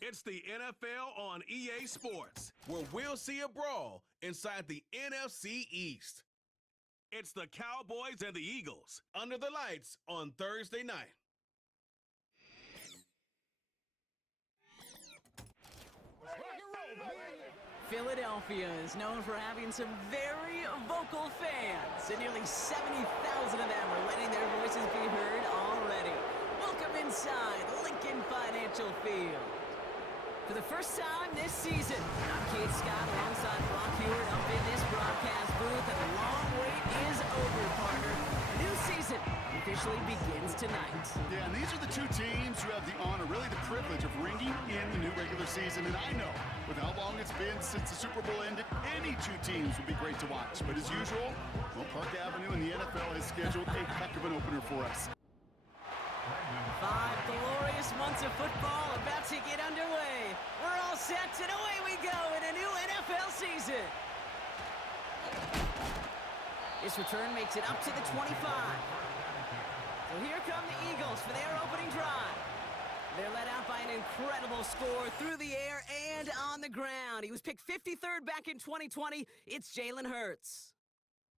It's the NFL on EA Sports, where we'll see a brawl inside the NFC East. It's the Cowboys and the Eagles under the lights on Thursday night. Philadelphia is known for having some very vocal fans, and nearly 70,000 of them are letting their voices be heard already. Welcome inside Lincoln Financial Field. For the first time this season, I'm Kate Scott alongside Brock Hewitt up in this broadcast booth, and the long wait is over, partner. The new season officially begins tonight. Yeah, and these are the two teams who have the honor, really the privilege of ringing in the new regular season. And I know, with how long it's been since the Super Bowl ended, any two teams would be great to watch. But as usual, well, Park Avenue and the NFL has scheduled a heck of an opener for us. 5 glorious months of football about to get underway. We're all set, and away we go in a new NFL season. This return makes it up to the 25. So here come the Eagles for their opening drive. They're led out by an incredible score through the air and on the ground. He was picked 53rd back in 2020. It's Jalen Hurts.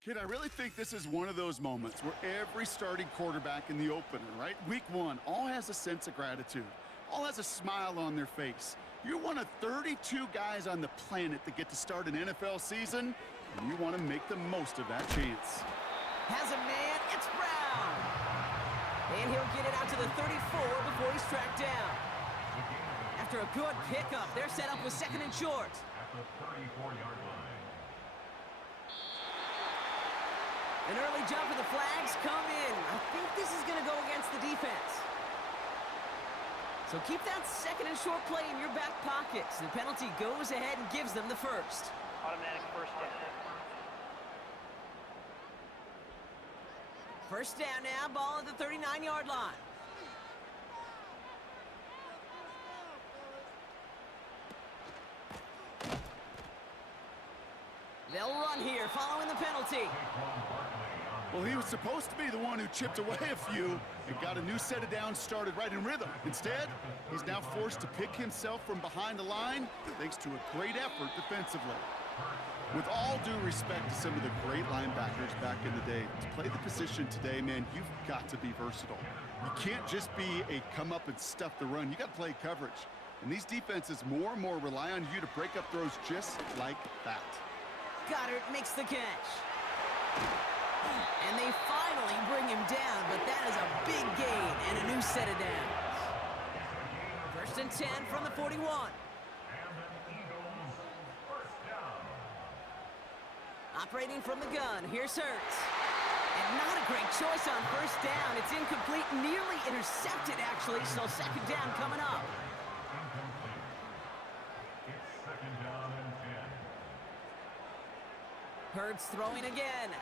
Kid, I really think this is one of those moments where every starting quarterback in the opener, right? Week one, all has a sense of gratitude. All has a smile on their face. You're one of 32 guys on the planet that get to start an NFL season, and you want to make the most of that chance. Has a man, it's Brown. And he'll get it out to the 34 before he's tracked down. After a good pickup, they're set up with second and short. At the 34-yard line. An early jump and the flags come in. I think this is going to go against the defense. So keep that second and short play in your back pockets. The penalty goes ahead and gives them the first. Automatic first down. First down now, ball at the 39-yard line. They'll run here following the penalty. Well, he was supposed to be the one who chipped away a few and got a new set of downs started right in rhythm. Instead, he's now forced to pick himself from behind the line thanks to a great effort defensively. With all due respect to some of the great linebackers back in the day, to play the position today, man, you've got to be versatile. You can't just be a come up and stuff the run. You got to play coverage. And these defenses more and more rely on you to break up throws just like that. Goddard makes the catch. And they finally bring him down, but that is a big gain and a new set of downs. First and 10 from the 41. Operating from the gun, here's Hurts. And not a great choice on first down. It's incomplete, nearly intercepted actually, so second down coming up. It's second down and 10. Hurts throwing again.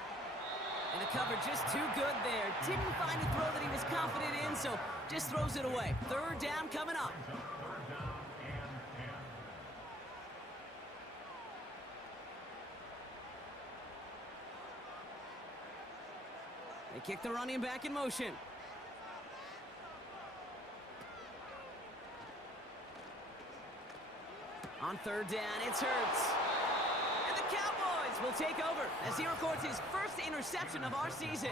And the coverage just too good there. Didn't find a throw that he was confident in, so just throws it away. Third down coming up. Third down and 10. They kick the running back in motion. On third down, it's Hurts. And the Cowboys will take over as he records his first interception of our season.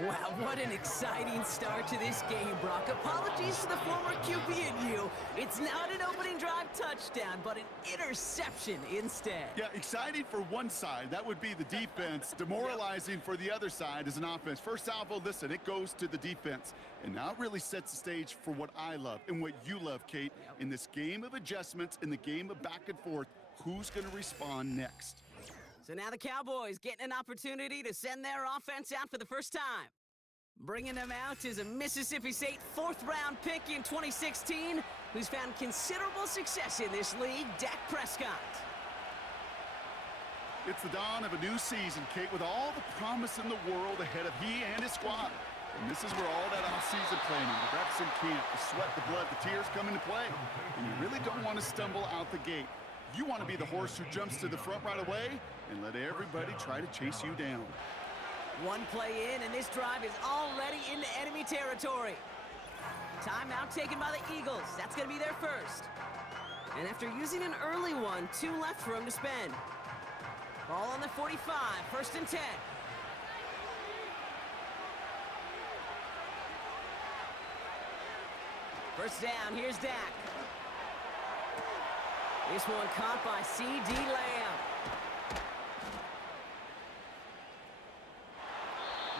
Wow, what an exciting start to this game, Brock. Apologies to the former QB and you. It's not an opening drive touchdown, but an interception instead. Yeah, exciting for one side. That would be the defense. Demoralizing for the other side as an offense. First salvo, listen, it goes to the defense. And now it really sets the stage for what I love and what you love, Kate. In this game of adjustments, in the game of back and forth, who's going to respond next? So now the Cowboys getting an opportunity to send their offense out for the first time. Bringing them out is a Mississippi State fourth-round pick in 2016, who's found considerable success in this league, Dak Prescott. It's the dawn of a new season, Kate, with all the promise in the world ahead of he and his squad. And this is where all that off-season planning, the reps in camp, the sweat, the blood, the tears come into play. And you really don't want to stumble out the gate. You want to be the horse who jumps to the front right away and let everybody try to chase you down. One play in, and this drive is already into enemy territory. Timeout taken by the Eagles. That's going to be their first. And after using an early one, 2 left for him to spend. Ball on the 45, 1st and 10. First down, here's Dak. This one caught by C.D. Lamb.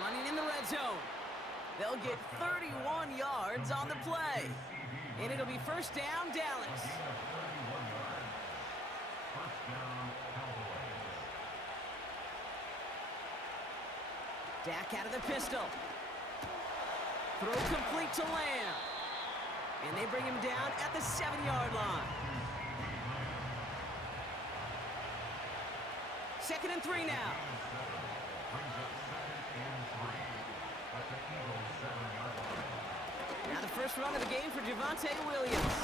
Running in the red zone. They'll get 31 yards on the play. And it'll be first down, Dallas. Dak out of the pistol. Throw complete to Lamb. And they bring him down at the 7-yard line. 2nd and 3 now. Now the first run of the game for Javonte Williams.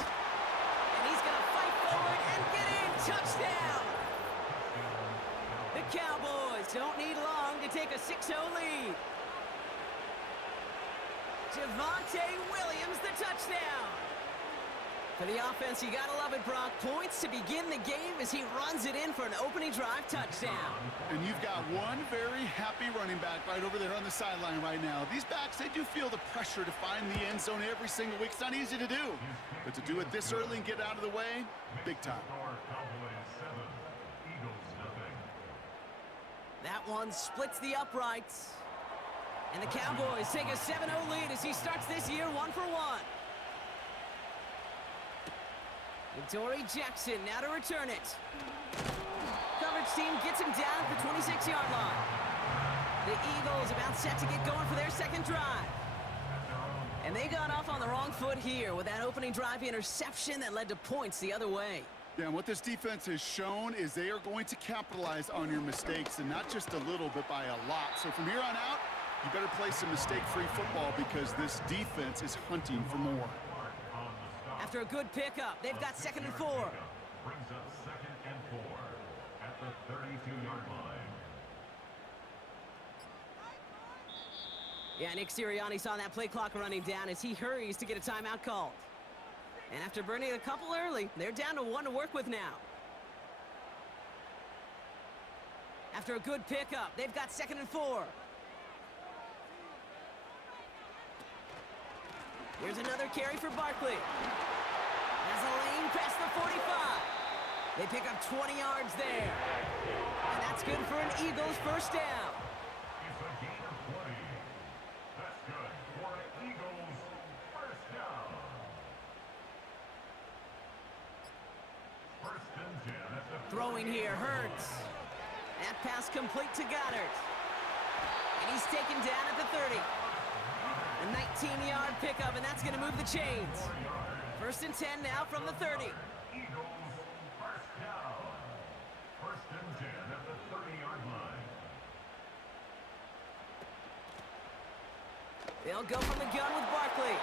And he's going to fight forward and get in. Touchdown! The Cowboys don't need long to take a 6-0 lead. Javonte Williams, the touchdown. For the offense, you gotta love it, Brock. Points to begin the game as he runs it in for an opening drive touchdown. And you've got one very happy running back right over there on the sideline right now. These backs, they do feel the pressure to find the end zone every single week. It's not easy to do. But to do it this early and get out of the way, big time. That one splits the uprights. And the Cowboys take a 7-0 lead as he starts this year 1-for-1. Dory Jackson now to return it. Coverage team gets him down at the 26-yard line. The Eagles about set to get going for their second drive. And they got off on the wrong foot here with that opening drive interception that led to points the other way. Yeah, and what this defense has shown is they are going to capitalize on your mistakes, and not just a little, but by a lot. So from here on out, you better play some mistake-free football because this defense is hunting for more. After a good pickup, they've got 2nd and 4. Brings up 2nd and 4 at the 32-yard line. Yeah, Nick Sirianni saw that play clock running down as he hurries to get a timeout called. And after burning a couple early, they're down to 1 to work with now. After a good pickup, they've got 2nd and 4. Here's another carry for Barkley. Has a lane past the 45. They pick up 20 yards there. And that's good for an Eagles first down. It's a gain of 20. That's good for an Eagles first down. 1st and 10 at the Throwing here, Hurts. That pass complete to Goddard. And he's taken down at the 30. A 19-yard pickup, and that's going to move the chains. 1st and 10 now from the 30. Eagles first down. 1st and 10 at the 30-yard line. They'll go from the gun with Barkley.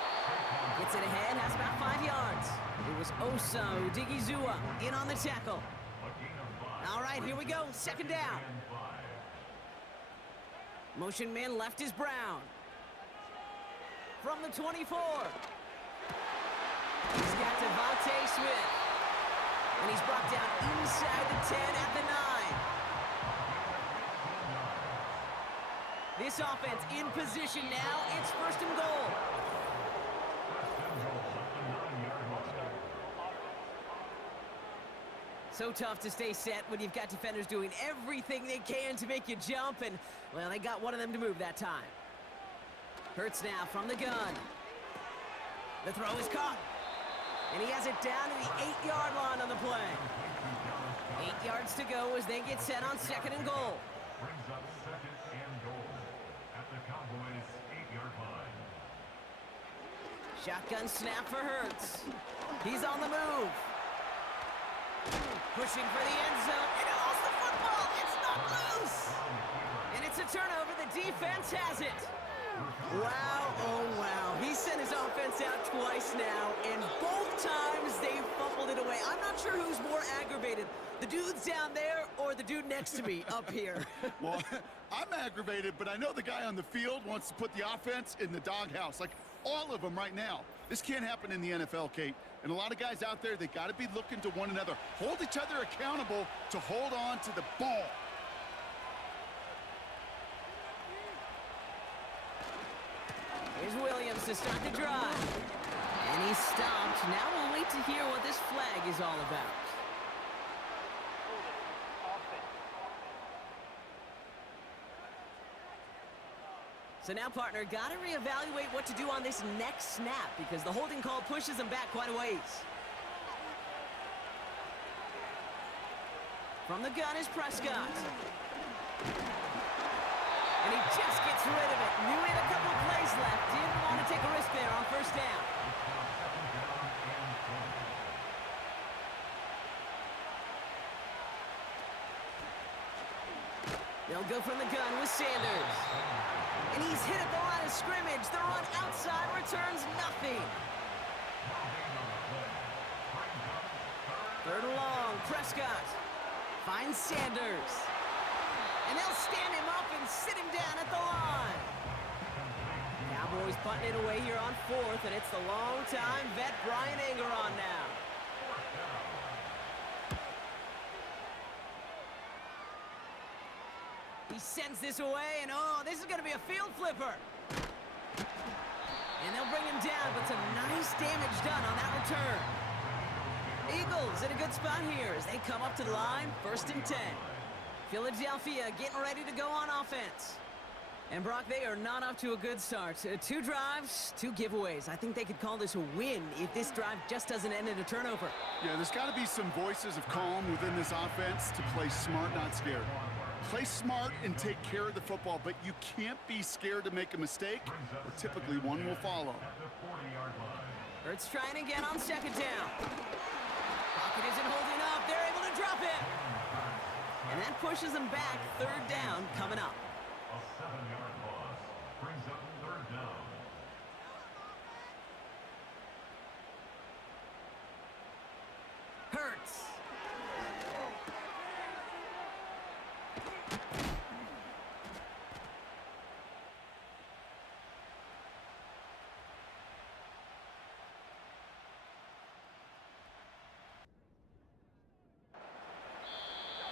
Gets it ahead, has about 5 yards. It was Osa Odigizua in on the tackle. A gain of 5. All right, here we go, 2nd down. Motion man left is Brown. From the 24. He's got Devontae Smith. And he's brought down inside the 10 at the 9. This offense in position now. It's 1st and goal. So tough to stay set when you've got defenders doing everything they can to make you jump. And, well, they got one of them to move that time. Hurts now from the gun. The throw is caught. And he has it down to the 8-yard line on the play. 8 yards to go as they get set on 2nd and goal. Brings up 2nd and goal at the Cowboys 8-yard line. Shotgun snap for Hurts. He's on the move. Pushing for the end zone. And he lost the football. It's not loose. And it's a turnover. The defense has it. Wow, oh wow. He sent his offense out twice now, and both times they fumbled it away. I'm not sure who's more aggravated, the dudes down there or or the dude next to me up here. Well, I'm aggravated, but I know the guy on the field wants to put the offense in the doghouse, like all of them right now. This can't happen in the NFL, Kate. And a lot of guys out there, they got to be looking to one another. Hold each other accountable to hold on to the ball. Here's Williams to start the drive. And he's stopped. Now we'll wait to hear what this flag is all about. So now, partner, got to reevaluate what to do on this next snap because the holding call pushes him back quite a ways. From the gun is Prescott. And he just gets rid of it. Knew he had a couple of plays left. Didn't want to take a risk there on first down. They'll go from the gun with Sanders. And he's hit at the line of scrimmage. The run outside returns nothing. Third and long, Prescott finds Sanders. And they'll stand him up and sit him down at the line. Cowboys punting it away here on fourth, and it's the long-time vet Brian Anger on now. He sends this away, and oh, this is going to be a field flipper. And they'll bring him down, but some nice damage done on that return. Eagles in a good spot here as they come up to the line, 1st and 10. Philadelphia getting ready to go on offense. And Brock, they are not off to a good start. 2 drives, 2 giveaways. I think they could call this a win if this drive just doesn't end in a turnover. Yeah, there's got to be some voices of calm within this offense to play smart, not scared. Play smart and take care of the football, but you can't be scared to make a mistake, or typically one will follow. Hurts trying again on 2nd down. Pocket isn't holding up. They're able to drop it. And that pushes them back. 3rd down coming up. A 7-yard loss brings up 3rd down. Hurts.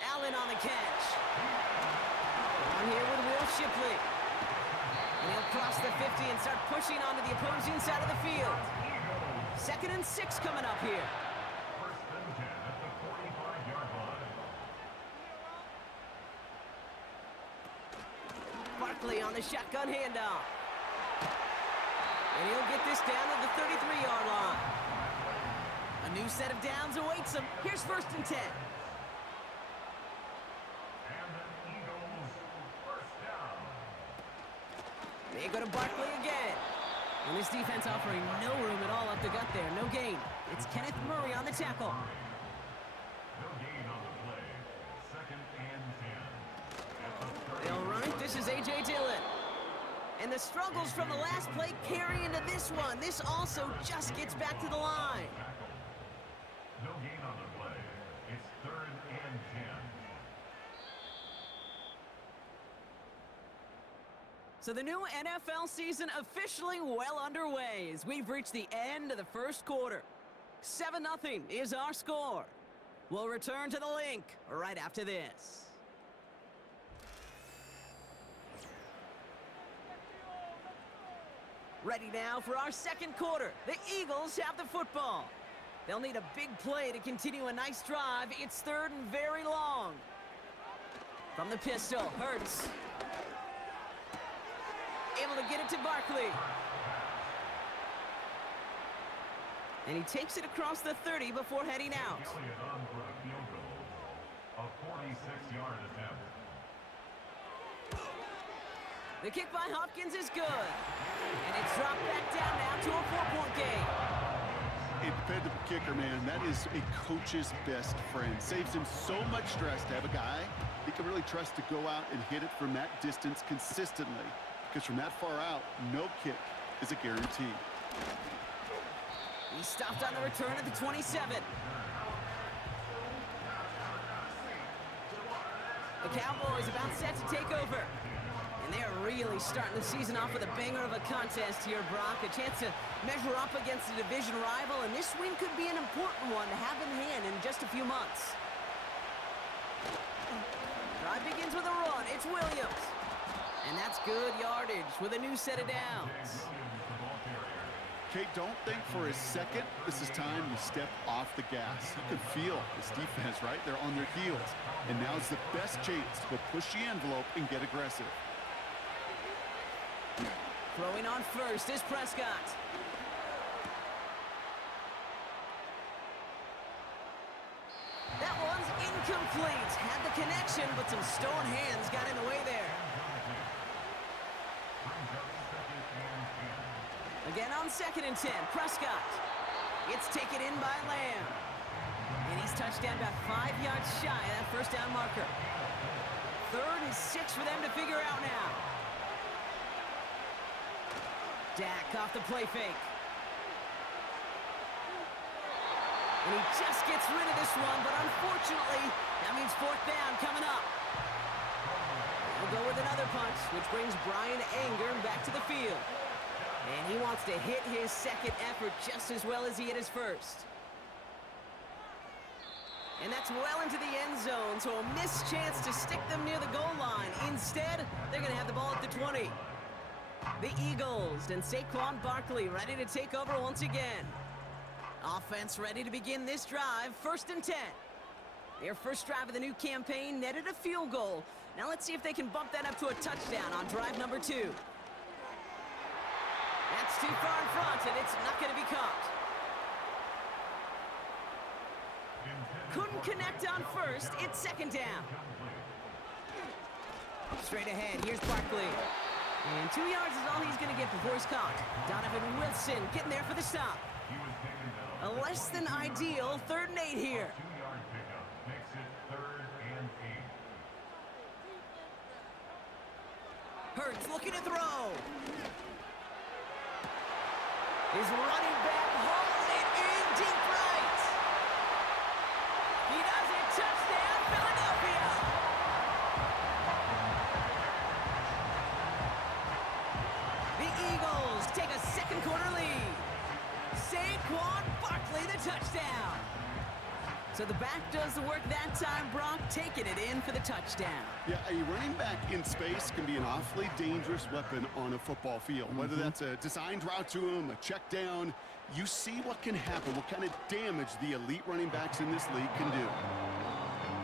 Allen on the catch. On here with Will Shipley. And he'll cross the 50 and start pushing onto the opposing side of the field. 2nd and 6 coming up here. 1st and 10 at the 45-yard line. Barkley on the shotgun handoff. And he'll get this down to the 33-yard line. A new set of downs awaits him. Here's 1st and 10. And the Eagles, 1st down. They go to Barkley again. And this defense offering no room at all up the gut there. No gain. It's Kenneth Murray on the tackle. No gain on the play. 2nd and 10. They'll run it. This is A.J. Dillon. And the struggles from the last play carry into this one. This also just gets back to the line. No gain on the play. It's 3rd and 10. So the new NFL season officially well underway as we've reached the end of the 1st quarter. 7-0 is our score. We'll return to the link right after this. Ready now for our 2nd quarter. The Eagles have the football. They'll need a big play to continue a nice drive. It's 3rd and very long. From the pistol, Hurts. Able to get it to Barkley. And he takes it across the 30 before heading out. Elliott on for a field goal. A 46-yard attempt. The kick by Hopkins is good. And it's dropped back down now to a 4-point game. A dependable kicker, man. That is a coach's best friend. Saves him so much stress to have a guy he can really trust to go out and hit it from that distance consistently. Because from that far out, no kick is a guarantee. He stopped on the return at the 27. The Cowboys about set to take over. And they're really starting the season off with a banger of a contest here, Brock. A chance to measure up against a division rival, and this win could be an important one to have in hand in just a few months. Drive begins with a run. It's Williams. And that's good yardage with a new set of downs. Kate, don't think for a second this is time to step off the gas. You can feel this defense, right? They're on their heels. And now's the best chance to go push the envelope and get aggressive. Throwing on first is Prescott. That one's incomplete. Had the connection, but some stone hands got in the way there. Again on 2nd and 10, Prescott. It's taken in by Lamb. And he's touched down about 5 yards shy of that first down marker. 3rd and 6 for them to figure out now. Dak off the play fake. And he just gets rid of this one, but unfortunately, that means 4th down coming up. We'll go with another punch, which brings Brian Anger back to the field. And he wants to hit his second effort just as well as he hit his first. And that's well into the end zone, so a missed chance to stick them near the goal line. Instead, they're going to have the ball at the 20. The Eagles and Saquon Barkley ready to take over once again. Offense ready to begin this drive, 1st and 10. Their first drive of the new campaign netted a field goal. Now let's see if they can bump that up to a touchdown on drive number 2. That's too far in front, and it's not going to be caught. Couldn't connect on first. It's 2nd down. Straight ahead, here's Barkley. And 2 yards is all he's going to get before he's caught. Donovan Wilson getting there for the stop. A less than ideal 3rd and 8 here. 2-yard pickup makes it 3rd and 8. Hurts looking to throw. His running back hauls it in deep right. He does it. Touchdown, Philadelphia. The Eagles take a 2nd quarter lead. Saquon Barkley, the touchdown. So the back does the work that time, Brock, taking it in for the touchdown. Yeah, a running back in space can be an awfully dangerous weapon on a football field. Whether that's a designed route to him, a check down, you see what can happen, what kind of damage the elite running backs in this league can do.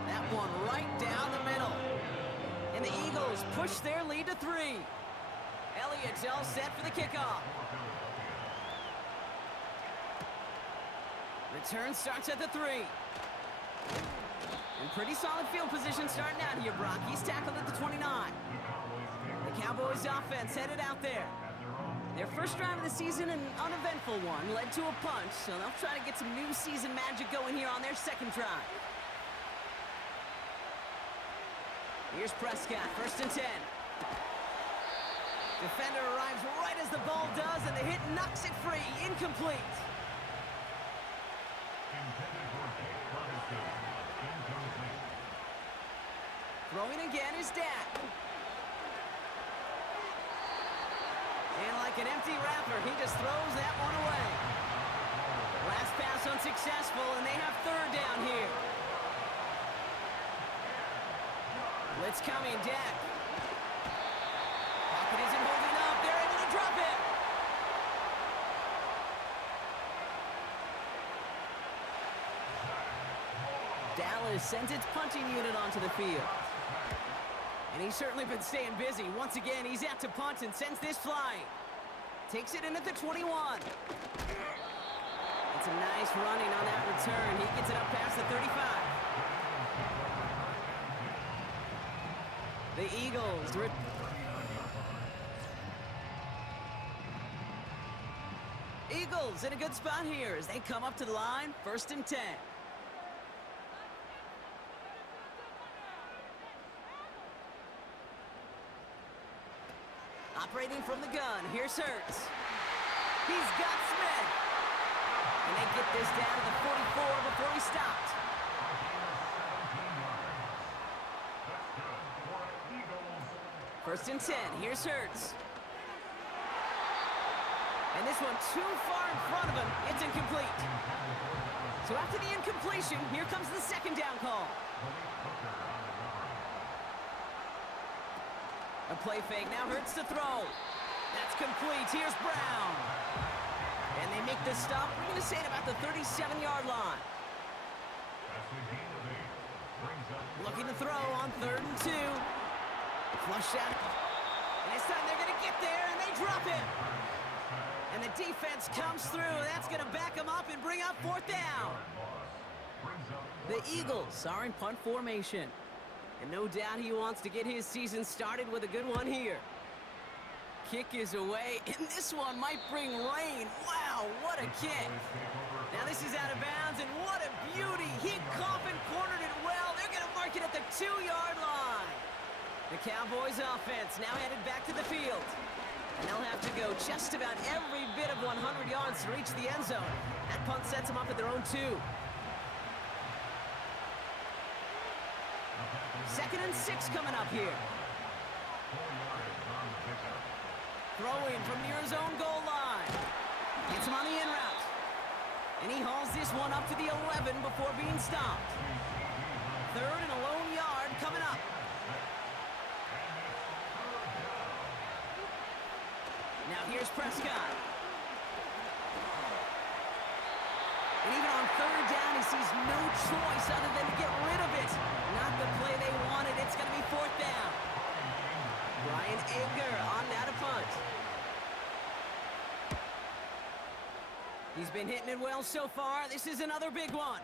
That one right down the middle. And the Eagles push their lead to 3. Elliott's all set for the kickoff. Return starts at the 3. And pretty solid field position starting out here, Brock. He's tackled at the 29. The Cowboys offense headed out there. Their first drive of the season, an uneventful one, led to a punch, so they'll try to get some new season magic going here on their 2nd drive. Here's Prescott, 1st and 10. Defender arrives right as the ball does, and the hit knocks it free. Incomplete. Throwing again is Dak. And like an empty wrapper, he just throws that one away. Last pass unsuccessful, and they have 3rd down here. Blitz coming, Dak. Pocket isn't holding up. They're able to drop it. Dallas sends its punting unit onto the field. And he's certainly been staying busy. Once again, he's out to punt and sends this flying. Takes it in at the 21. It's a nice running on that return. He gets it up past the 35. The Eagles. Eagles in a good spot here as they come up to the line. 1st and 10. Operating from the gun, here's Hurts. He's got Smith. And they get this down to the 44 before he stopped. That's good. First and 10. Here's Hurts. And this one too far in front of him. It's incomplete. So after the incompletion, here comes the second down call. A play fake. Now Hurts to throw. That's complete. Here's Brown. And they make the stop. We're going to say it about the 37-yard line. Looking to throw on 3rd and 2. Flush out. And this time they're going to get there, and they drop it. And the defense comes through. That's going to back them up and bring up 4th down. The Eagles are in punt formation. And no doubt he wants to get his season started with a good one here. Kick is away, and this one might bring rain. Wow, what a kick. Now this is out of bounds, and what a beauty. He coffin cornered it well. They're going to mark it at the 2-yard line. The Cowboys offense now headed back to the field. And they'll have to go just about every bit of 100 yards to reach the end zone. That punt sets them up at their own 2. 2nd and 6 coming up here. Throwing from near his own goal line. Gets him on the in route. And he hauls this one up to the 11 before being stopped. 3rd and a lone yard coming up. Now here's Prescott. And even on 3rd down, he sees no choice other than to get rid of it. Not the play they wanted. It's going to be 4th down. Ryan Edgar on now to punt. He's been hitting it well so far. This is another big one.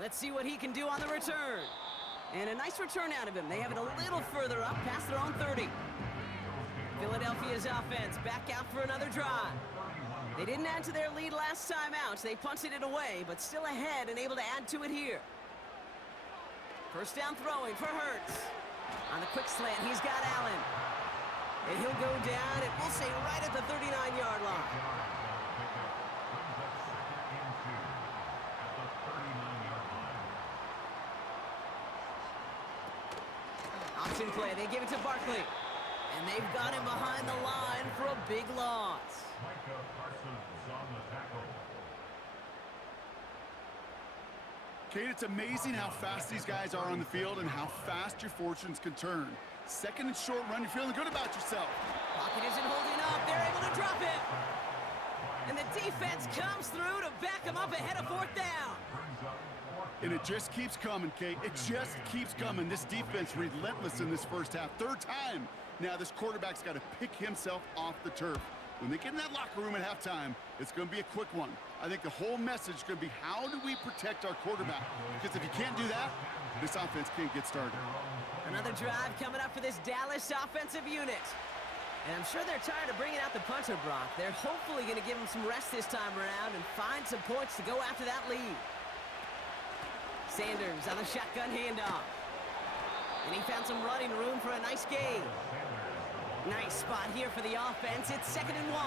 Let's see what he can do on the return. And a nice return out of him. They have it a little further up past their own 30. Philadelphia's offense back out for another drive. They didn't add to their lead last time out. They punted it away, but still ahead and able to add to it here. First down throwing for Hurts. On the quick slant, he's got Allen. And he'll go down, and we'll say right at the 39-yard line. Option play, they give it to Barkley. And they've got him behind the line for a big loss. Kate, it's amazing how fast these guys are on the field and how fast your fortunes can turn. 2nd and short run, you're feeling good about yourself. Pocket isn't holding up. They're able to drop it. And the defense comes through to back them up ahead of 4th down. And it just keeps coming, Kate. It just keeps coming. This defense relentless in this first half. 3rd time. Now this quarterback's got to pick himself off the turf. When they get in that locker room at halftime, it's going to be a quick one. I think the whole message is going to be, how do we protect our quarterback? Because if you can't do that, this offense can't get started. Another drive coming up for this Dallas offensive unit. And I'm sure they're tired of bringing out the punter, Brock. They're hopefully going to give him some rest this time around and find some points to go after that lead. Sanders on the shotgun handoff. And he found some running room for a nice gain. Nice spot here for the offense. It's 2nd and 1.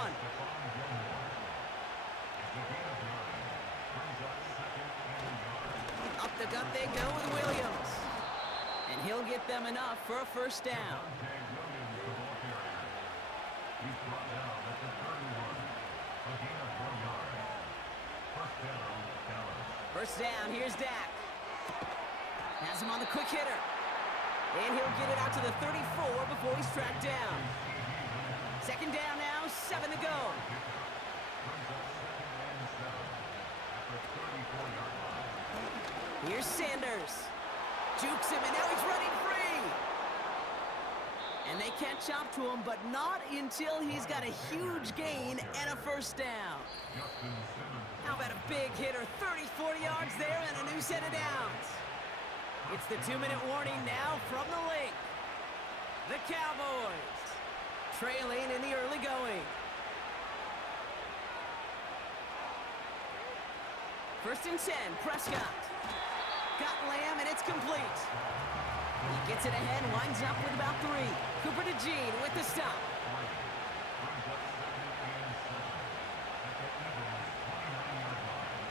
Up the gut they go with Williams. And he'll get them enough for a first down. First down, here's Dak. Has him on the quick hitter. And he'll get it out to the 34 before he's tracked down. 2nd down now, 7 to go. Here's Sanders. Jukes him, and now he's running free. And they catch up to him, but not until he's got a huge gain and a first down. How about a big hitter, 30, 40 yards there, and a new set of downs. It's the 2-minute warning now from the link. The Cowboys trailing in the early going. First and 10, Prescott. Got Lamb, and it's complete. He gets it ahead, winds up with about 3. Cooper to Gene with the stop.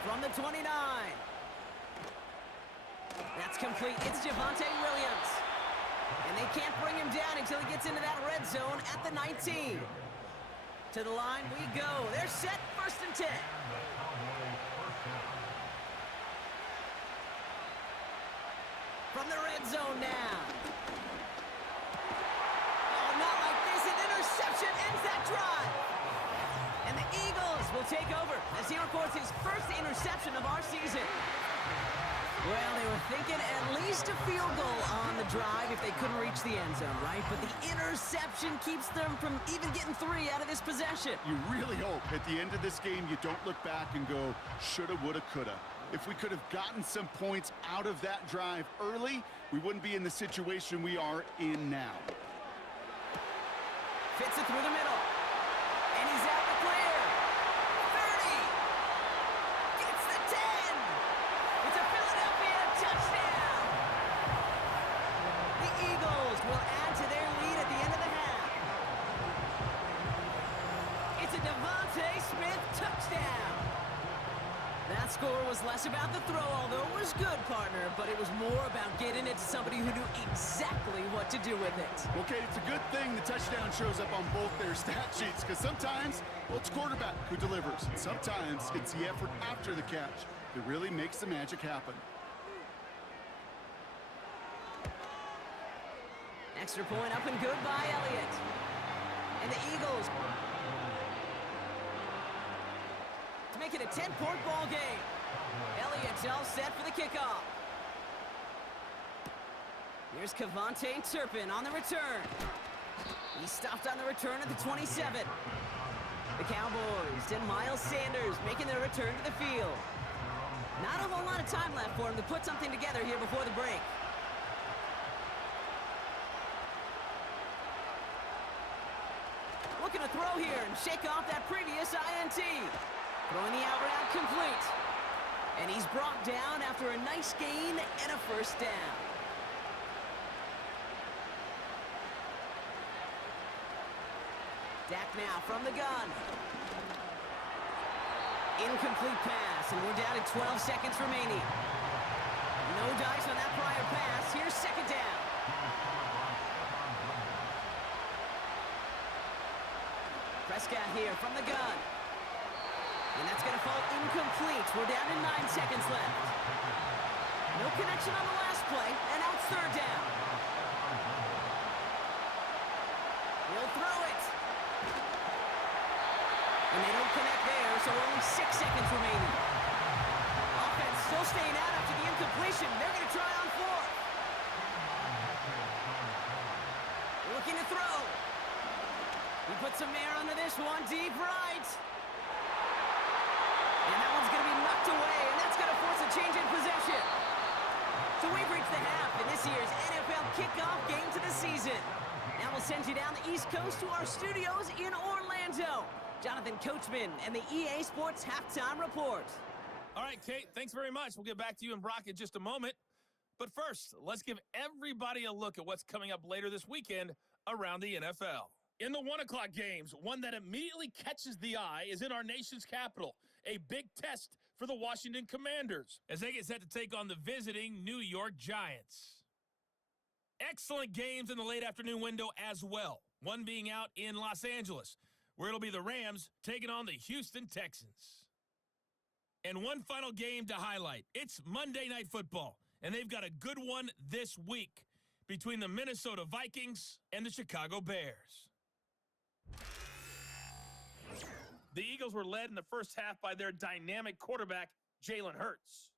From the 29. That's complete. It's Javonte Williams. And they can't bring him down until he gets into that red zone at the 19. To the line we go. They're set, 1st and 10. From the red zone now. Oh, not like this. An interception ends that drive. And the Eagles will take over as he records his first interception of our season. Well, they were thinking at least a field goal on the drive if they couldn't reach the end zone, right? But the interception keeps them from even getting 3 out of this possession. You really hope at the end of this game you don't look back and go, shoulda, woulda, coulda. If we could have gotten some points out of that drive early, we wouldn't be in the situation we are in now. Fits it through the middle. And he's out the clear. 30. Gets the 10. It's a Philadelphia touchdown. The Eagles will add to their lead at the end of the half. It's a Devontae Smith touchdown. That score was less about the throw, although it was good, partner, but it was more about getting it to somebody who knew exactly what to do with it. Okay, it's a good thing the touchdown shows up on both their stat sheets, because sometimes, well, it's quarterback who delivers. And sometimes it's the effort after the catch that really makes the magic happen. Extra point up and good by Elliott. And the Eagles to make it a 10-point ball game. Elliott's all set for the kickoff. Here's Kevontae Turpin on the return. He stopped on the return at the 27. The Cowboys and Miles Sanders making their return to the field. Not a whole lot of time left for him to put something together here before the break. Looking to throw here and shake off that previous INT. Throwing the out route complete. And he's brought down after a nice gain and a 1st down. Dak now from the gun. Incomplete pass, and we're down to 12 seconds remaining. No dice on that prior pass. Here's 2nd down. Prescott here from the gun. And that's going to fall incomplete. We're down to 9 seconds left. No connection on the last play, and now it's 3rd down. He'll throw it. And they don't connect there, so only 6 seconds remaining. Offense still staying out after the incompletion. They're going to try on 4th. Looking to throw. He puts some air under this one, deep right. And that one's going to be knocked away, and that's going to force a change in possession. So we've reached the half in this year's NFL kickoff game to the season. Now we'll send you down the East Coast to our studios in Orlando. Jonathan Coachman and the EA Sports Halftime Report. All right, Kate, thanks very much. We'll get back to you and Brock in just a moment. But first, let's give everybody a look at what's coming up later this weekend around the NFL. In the 1 o'clock games, one that immediately catches the eye is in our nation's capital. A big test for the Washington Commanders as they get set to take on the visiting New York Giants. Excellent games in the late afternoon window as well. One being out in Los Angeles, where it'll be the Rams taking on the Houston Texans. And one final game to highlight. It's Monday Night Football, and they've got a good one this week between the Minnesota Vikings and the Chicago Bears. The Eagles were led in the first half by their dynamic quarterback, Jalen Hurts.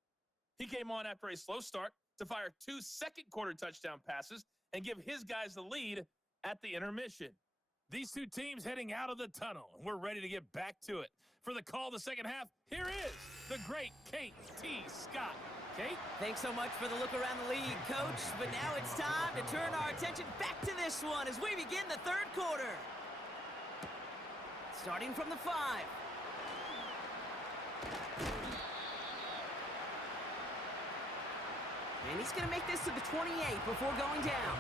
He came on after a slow start to fire 2 second-quarter touchdown passes and give his guys the lead at the intermission. These two teams heading out of the tunnel, and we're ready to get back to it. For the call of the second half, here is the great Kate T. Scott. Kate? Thanks so much for the look around the league, Coach. But now it's time to turn our attention back to this one as we begin the 3rd quarter. Starting from the 5. And he's going to make this to the 28 before going down.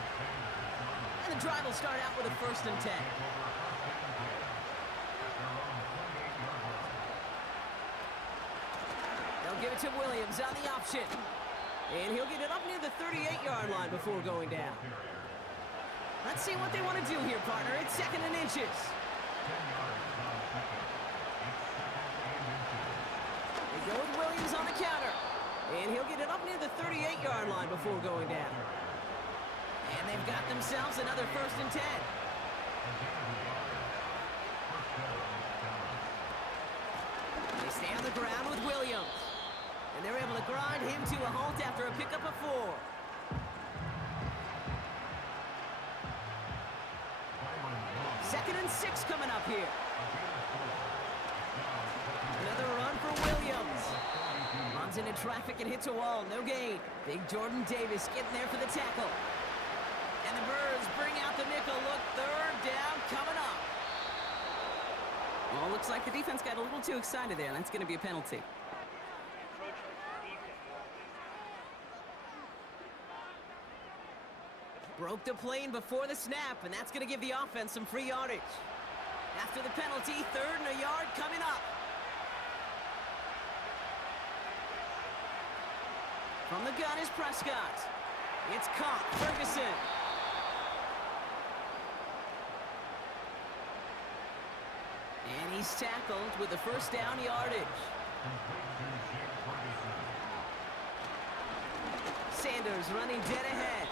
And the drive will start out with a 1st and 10. They'll give it to Williams on the option. And he'll get it up near the 38-yard line before going down. Let's see what they want to do here, partner. It's 2nd and inches. 10 yards on second. It's 2nd and inches. They go with Williams on the counter. And he'll get it up near the 38-yard line before going down. And they've got themselves another 1st and 10. They stay on the ground with Williams. And they're able to grind him to a halt after a pickup of 4. 2nd and 6 coming up here. Another run for Williams. Runs into traffic and hits a wall. No gain. Big Jordan Davis getting there for the tackle. And the Birds bring out the nickel. Look, 3rd down coming up. Well, looks like the defense got a little too excited there. That's going to be a penalty. Broke the plane before the snap, and that's going to give the offense some free yardage. After the penalty, 3rd and a yard coming up. From the gun is Prescott. It's caught. Ferguson. And he's tackled with the 1st down yardage. Sanders running dead ahead.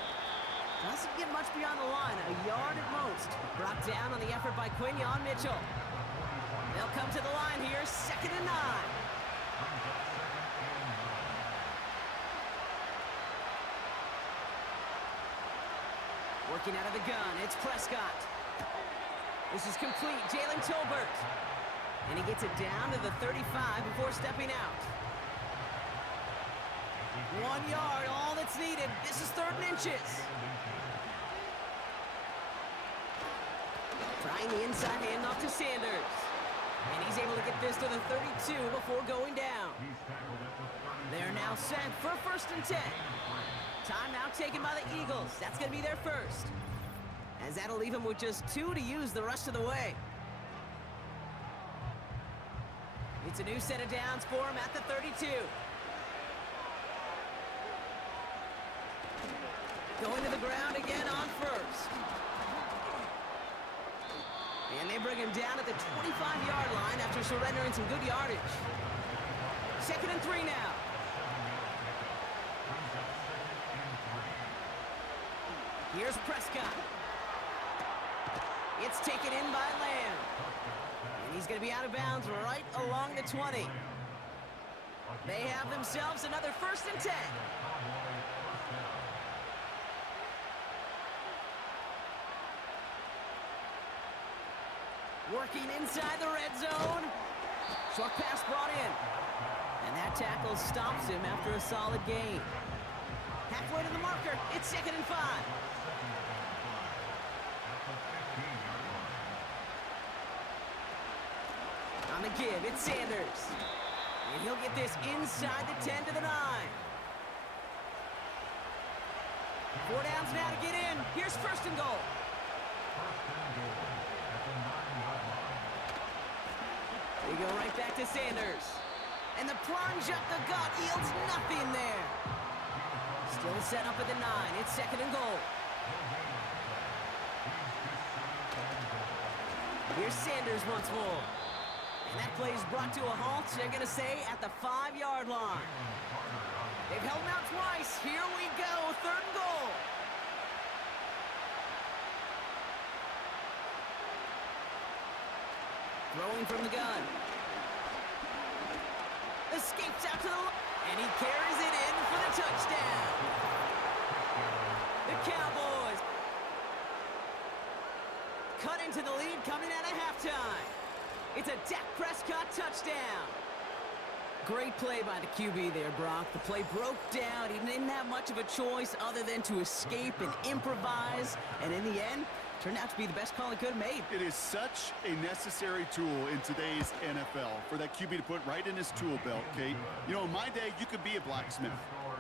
Doesn't get much beyond the line, a yard at most. Brought down on the effort by Quinyon Mitchell. They'll come to the line here, 2nd and 9. Working out of the gun, it's Prescott. This is complete, Jalen Tolbert. And he gets it down to the 35 before stepping out. 1 yard, all that's needed. This is 3rd and inches. Trying the inside handoff to Sanders. And he's able to get this to the 32 before going down. They're now set for 1st and 10. Timeout taken by the Eagles. That's going to be their 1st. As that'll leave them with just 2 to use the rest of the way. It's a new set of downs for him at the 32. Going to the ground again on 1st. And they bring him down at the 25-yard line after surrendering some good yardage. 2nd and 3 now. Here's Prescott. It's taken in by Lamb. And he's going to be out of bounds right along the 20. They have themselves another 1st and 10. Working inside the red zone. Short pass brought in. And that tackle stops him after a solid gain. Halfway to the marker, it's 2nd and 5. On the give, it's Sanders. And he'll get this inside the 10 to the 9. 4 downs now to get in. Here's 1st and goal. They go right back to Sanders. And the plunge up the gut yields nothing there. Still set up at the 9. It's 2nd and goal. Here's Sanders once more. And that play is brought to a halt. They're going to say at the 5-yard line. They've held him out twice. Here we go. 3rd and goal. Throwing from the gun. Escapes out to the line. And he carries it in for the touchdown. The Cowboys cut into the lead coming out of halftime. It's a Dak Prescott touchdown. Great play by the QB there, Brock. The play broke down. He didn't have much of a choice other than to escape and improvise. And in the end, turned out to be the best call he could have made. It is such a necessary tool in today's NFL for that QB to put right in his tool belt, Kate. You know, in my day, you could be a blacksmith,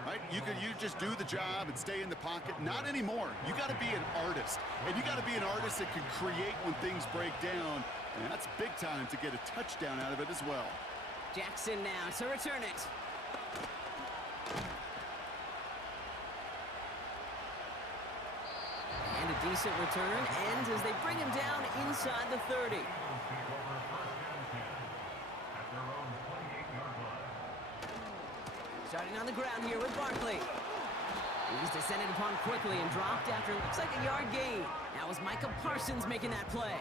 right? You just do the job and stay in the pocket. Not anymore. You got to be an artist. And you got to be an artist that can create when things break down. And that's big time to get a touchdown out of it as well. Jackson now to return it. And a decent return ends as they bring him down inside the 30. Starting on the ground here with Barkley. He's descended upon quickly and dropped after looks like a yard gain. That was Micah Parsons making that play.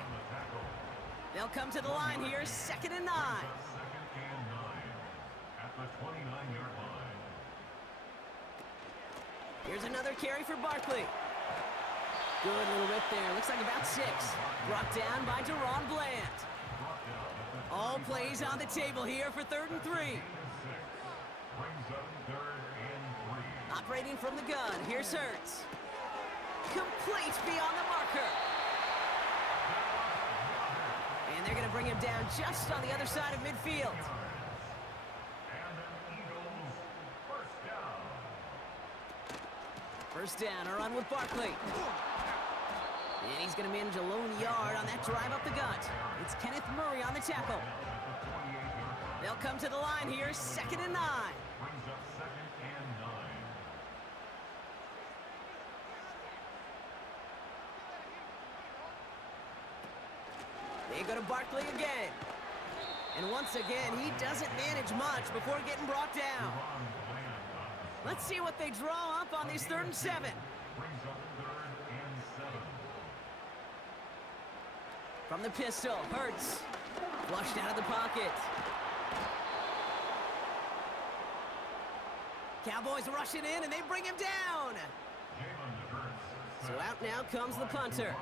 They'll come to the line here, 2nd and 9. At the 29-yard line. Here's another carry for Barkley. Good little rip there. Looks like about 6. Brought down by Deron Bland. All plays on the table here for 3rd and 3. Brings up 3rd and 3. Operating from the gun. Here's Hurts. Complete beyond the marker. And they're going to bring him down just on the other side of midfield. And the Eagles first down. First down, a run with Barkley. And he's going to manage a lone yard on that drive up the gut. It's Kenneth Murray on the tackle. They'll come to the line here, 2nd and 9. Brings up 2nd and 9. They go to Barkley again. And once again, he doesn't manage much before getting brought down. Let's see what they draw up on these 3rd and 7. Brings up 3rd and 7. From the pistol, Hurts. Flushed out of the pocket. Cowboys rushing in, and they bring him down. So out now comes the punter.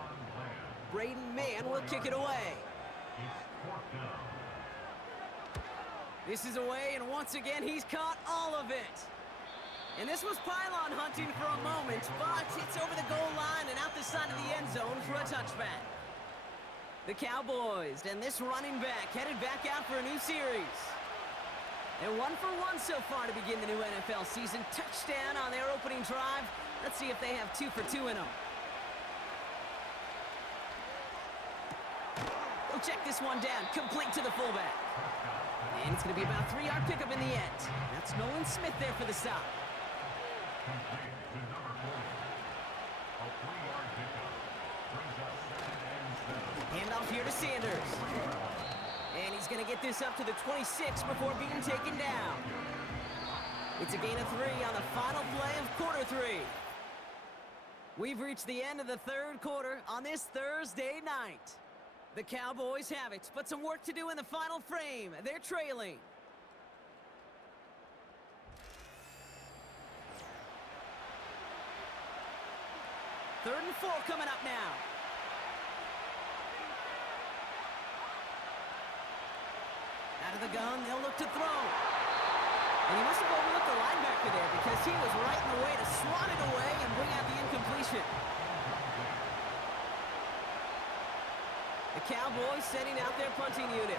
Braden Mann will kick it away. This is away, and once again, he's caught all of it. And this was pylon hunting for a moment, but it's over the goal line and out the side of the end zone for a touchback. The Cowboys and this running back headed back out for a new series. They're 1 for 1 so far to begin the new NFL season. Touchdown on their opening drive. Let's see if they have 2 for 2 in them. We'll check this one down, complete to the fullback. And it's going to be about a 3-yard pickup in the end. That's Nolan Smith there for the stop. Complete to number 40. A 3-yard pickup. Brings up 2nd and 7. Handoff here to Sanders. And he's going to get this up to the 26 before being taken down. It's a gain of 3 on the final play of quarter 3. We've reached the end of the 3rd quarter on this Thursday night. The Cowboys have it, but some work to do in the final frame. They're trailing. Third and 4 coming up now. Out of the gun, they'll look to throw. And he must have overlooked the linebacker there because he was right in the way to swat it away and bring out the incompletion. The Cowboys setting out their punting unit.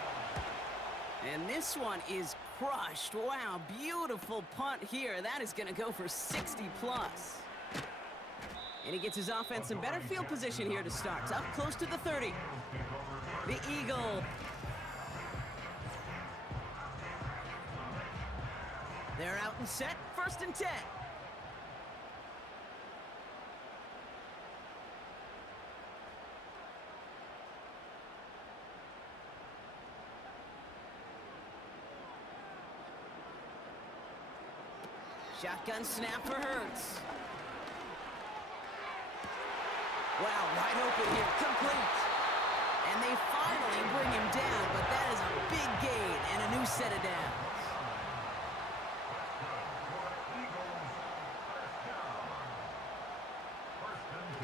And this one is crushed. Wow, beautiful punt here. That is going to go for 60 plus. And he gets his offense in better field position here to start. Up close to the 30. The Eagle. They're out and set. 1st and 10. Shotgun snap for Hurts. Wow, wide open here, complete. And they finally bring him down, but that is a big gain and a new set of downs.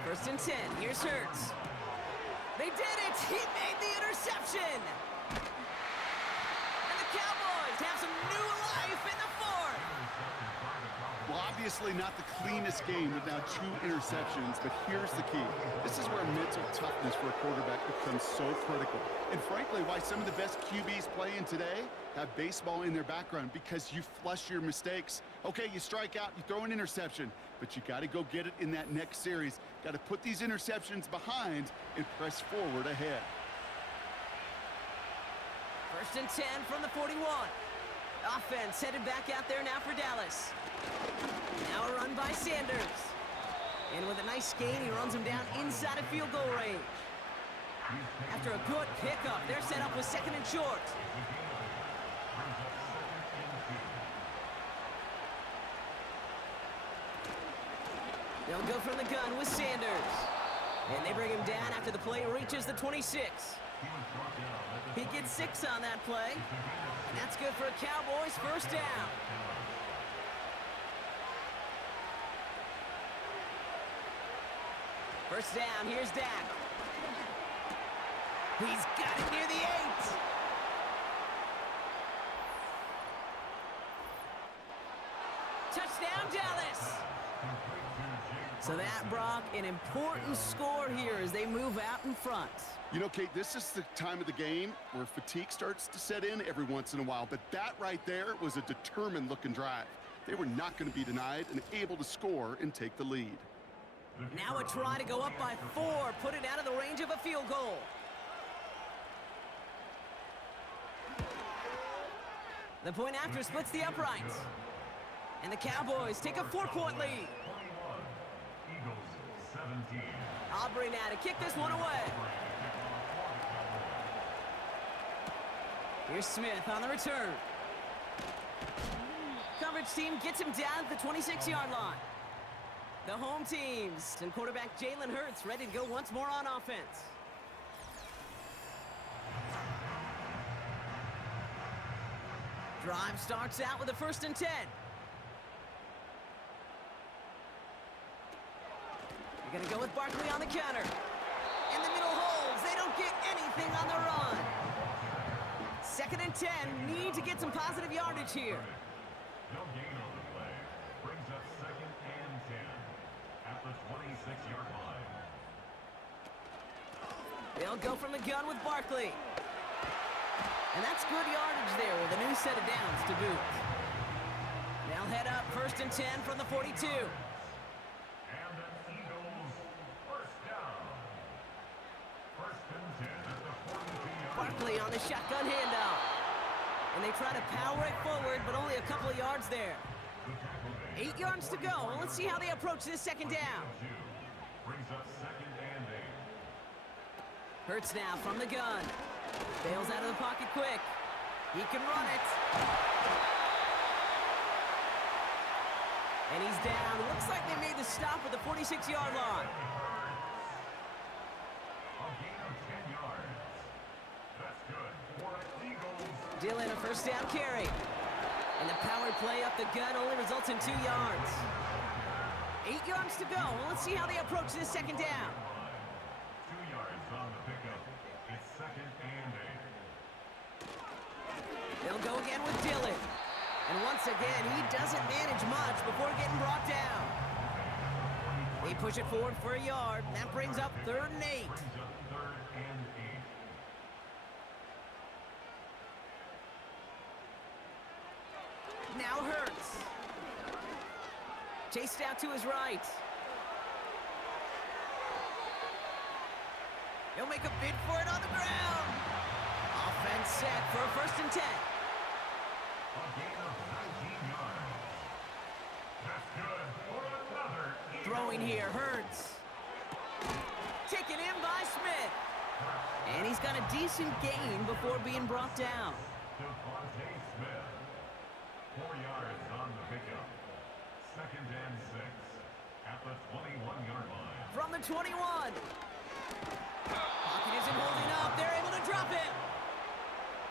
First and 10, here's Hurts. They did it! He made the interception! And the Cowboys have some new life in the 4th. Well, obviously not the cleanest game with now 2 interceptions, but here's the key. This is where mental toughness for a quarterback becomes so critical. And frankly, why some of the best QBs playing today have baseball in their background, because you flush your mistakes. Okay, you strike out, you throw an interception, but you got to go get it in that next series. Got to put these interceptions behind and press forward ahead. First and 10 from the 41. Offense headed back out there now for Dallas. Now a run by Sanders. And with a nice skate, he runs him down inside of field goal range. After a good pickup, they're set up with second and short. They'll go from the gun with Sanders. And they bring him down after the play reaches the 26. He gets 6 on that play. And that's good for a Cowboys first down. First down, here's Dak. He's got it near the 8. Touchdown, Dallas. So that, Brock, an important score here as they move out in front. You know, Kate, this is the time of the game where fatigue starts to set in every once in a while, but that right there was a determined-looking drive. They were not going to be denied and able to score and take the lead. Now a try to go up by 4, put it out of the range of a field goal. The point after splits the uprights. And the Cowboys take a 4-point lead. Aubrey now to kick this one away. Here's Smith on the return. Coverage team gets him down at the 26-yard line. The home teams and quarterback Jalen Hurts ready to go once more on offense. Drive starts out with a 1st and 10. They're going to go with Barkley on the counter. In the middle holds. They don't get anything on the run. 2nd and 10. Need to get some positive yardage here. No gain on the play. Brings up 2nd and 10 at the 26-yard line. They'll go from the gun with Barkley. And that's good yardage there with a new set of downs to boot. They'll head up 1st and 10 from the 42. And the Eagles first down. 1st and 10 at the 42-yard line. Barkley on the shotgun handoff. And they try to power it forward, but only a couple of yards there. 8 yards to go. Well, let's see how they approach this 2nd down. Brings up 2nd and 8. Hurts now from the gun. Bails out of the pocket quick. He can run it. And he's down. Looks like they made the stop at the 46-yard line. A gain of 10 yards. That's good for the Eagles. Dillon a 1st down carry. And the power play up the gun only results in 2 yards. 8 yards to go. Well, let's see how they approach this 2nd down. 2 yards on the pickup. It's 2nd and 8. They'll go again with Dillon. And once again, he doesn't manage much before getting brought down. They push it forward for a yard. And that brings up 3rd and 8. Brings up 3rd and 8. Now Hurts. Chased out to his right. He'll make a bid for it on the ground. Offense set for a 1st and 10. A gain of 19 yards. That's good for another Eagles. Throwing here, Hurts. Taken in by Smith. And he's got a decent gain before being brought down. Devontae Smith. 4 yards on the pickup. 2nd and 6 at the 21-yard line. From the 21. Pocket isn't holding up. They're able to drop him.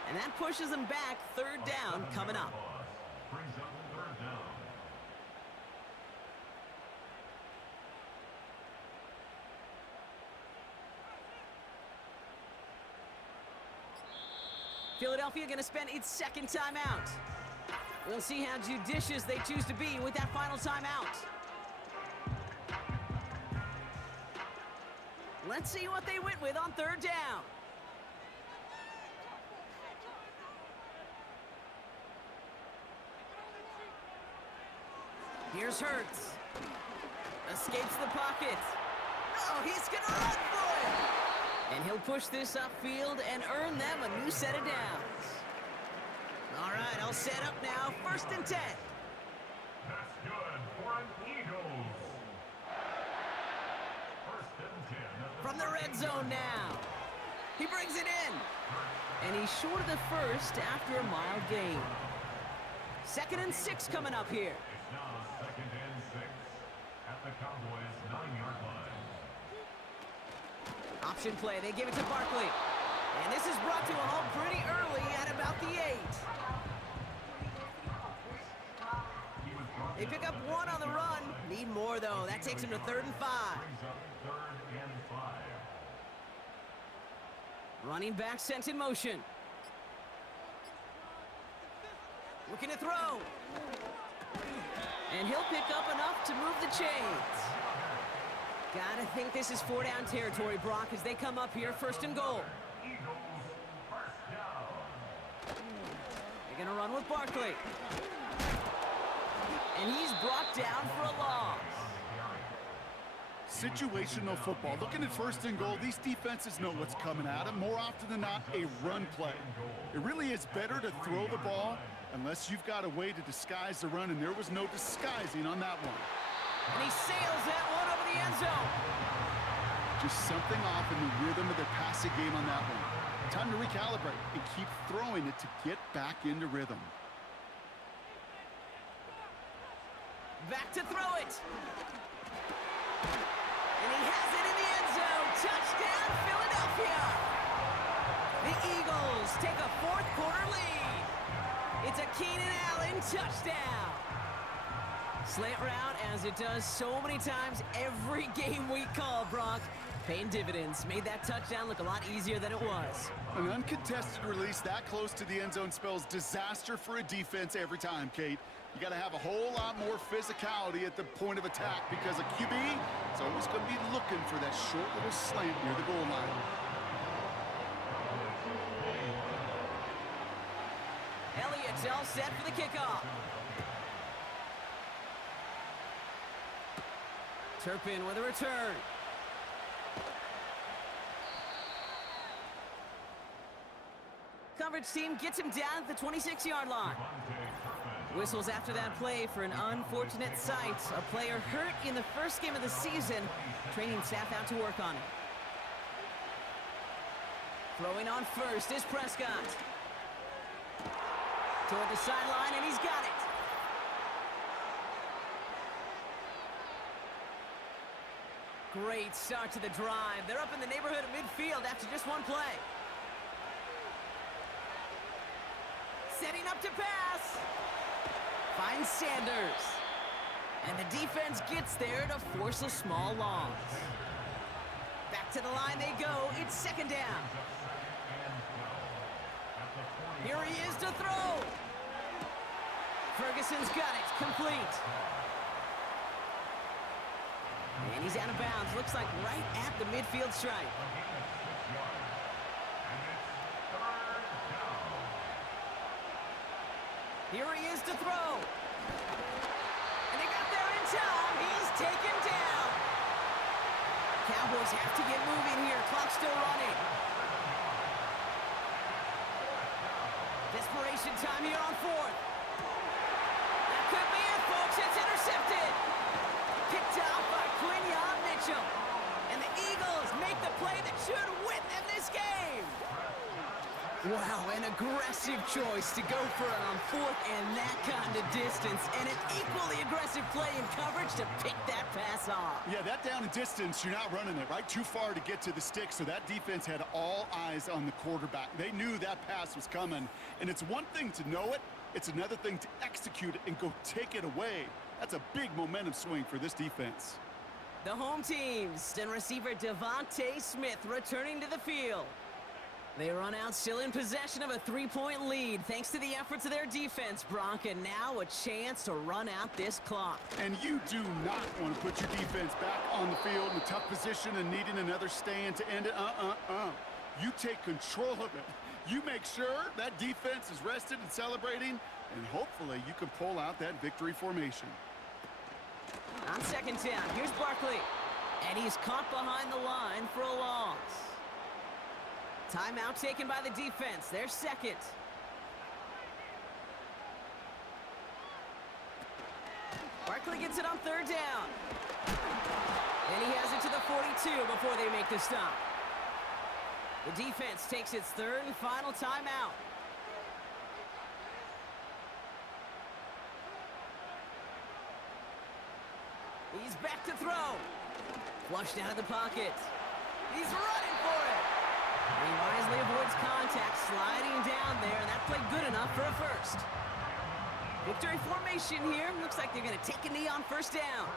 And that pushes them back. 3rd down coming up. Brings up 3rd down. Philadelphia going to spend its 2nd timeout. We'll see how judicious they choose to be with that final timeout. Let's see what they went with on 3rd down. Here's Hurts. Escapes the pocket. Oh, he's going to run for it. And he'll push this upfield and earn them a new set of downs. All right, I'll set up now. 1st and 10. That's good for an Eagles. From the red zone now. He brings it in. And he's short of the first after a mild gain. 2nd and 6 coming up here. It's now 2nd and 6 at the Cowboys' 9-yard line. Option play. They give it to Barkley. And this is brought to a halt pretty early at about the 8. They pick up 1 on the run. Need more, though. That takes him to 3rd and 5. Brings up 3rd and 5. Running back sent in motion. Looking to throw. And he'll pick up enough to move the chains. Gotta think this is 4-down territory, Brock, as they come up here 1st and goal. Eagles, 1st down. They're gonna run with Barkley. And he's brought down for a loss. Situational football. Looking at 1st and goal, these defenses know what's coming at them. More often than not, a run play. It really is better to throw the ball unless you've got a way to disguise the run, and there was no disguising on that one. And he sails that one over the end zone. Just something off in the rhythm of their passing game on that one. Time to recalibrate and keep throwing it to get back into rhythm. Back to throw it. And he has it in the end zone. Touchdown, Philadelphia. The Eagles take a 4th quarter lead. It's a Keenan Allen touchdown. Slant route, as it does so many times every game we call, Brock. Paying dividends. Made that touchdown look a lot easier than it was. An uncontested release that close to the end zone spells disaster for a defense every time, Kate. You got to have a whole lot more physicality at the point of attack because a QB is always going to be looking for that short little slant near the goal line. Elliott's all set for the kickoff. Turpin with a return. Coverage team gets him down at the 26-yard line. Whistles after that play for an unfortunate sight. A player hurt in the first game of the season. Training staff out to work on it. Throwing on first is Prescott. Toward the sideline, and he's got it. Great start to the drive. They're up in the neighborhood of midfield after just one play. Setting up to pass. Finds Sanders. And the defense gets there to force a small loss. Back to the line they go. It's 2nd down. Here he is to throw. Ferguson's got it. Complete. And he's out of bounds. Looks like right at the midfield stripe. Here he is to throw. And they got there in time. He's taken down. Cowboys have to get moving here. Clock's still running. Desperation time here on 4th. That could be it, folks. It's intercepted. Picked off by Quinyon Mitchell. And the Eagles make the play that should win them this game. Wow, an aggressive choice to go for it on 4th and that kind of distance. And an equally aggressive play in coverage to pick that pass off. Yeah, that down and distance, you're not running it, right? Too far to get to the stick, so that defense had all eyes on the quarterback. They knew that pass was coming. And it's one thing to know it, it's another thing to execute it and go take it away. That's a big momentum swing for this defense. The home teams and receiver Devontae Smith returning to the field. They run out still in possession of a 3-point lead thanks to the efforts of their defense, Brock, and now a chance to run out this clock. And you do not want to put your defense back on the field in a tough position and needing another stand to end it. You take control of it. You make sure that defense is rested and celebrating, and hopefully you can pull out that victory formation. On 2nd down, here's Barkley. And he's caught behind the line for a loss. Timeout taken by the defense. They're 2nd. Barkley gets it on 3rd down. And he has it to the 42 before they make the stop. The defense takes its third and final timeout. He's back to throw. Flushed out of the pocket. He's running for it. And he wisely avoids contact, sliding down there, and that played good enough for a first. Victory formation here. Looks like they're going to take a knee on first down.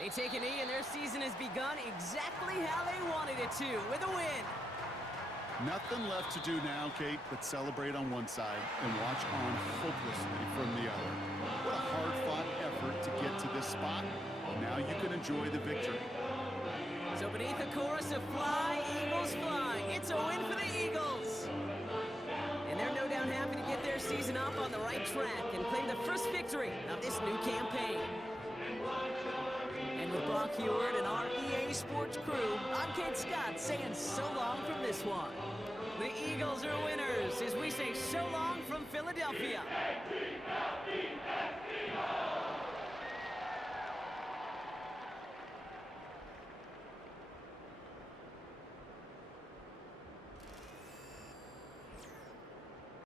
They take a knee, and their season has begun exactly how they wanted it to, with a win. Nothing left to do now, Kate, but celebrate on one side and watch on hopelessly from the other. What a hard-fought effort to get to this spot. Now you can enjoy the victory. So beneath the chorus of Fly, Eagles Fly, it's a win for the Eagles. And they're no doubt happy to get their season off on the right track and claim the first victory of this new campaign. And with Brock Heward and our EA Sports crew, I'm Kate Scott saying so long from this one. The Eagles are winners as we say so long from Philadelphia.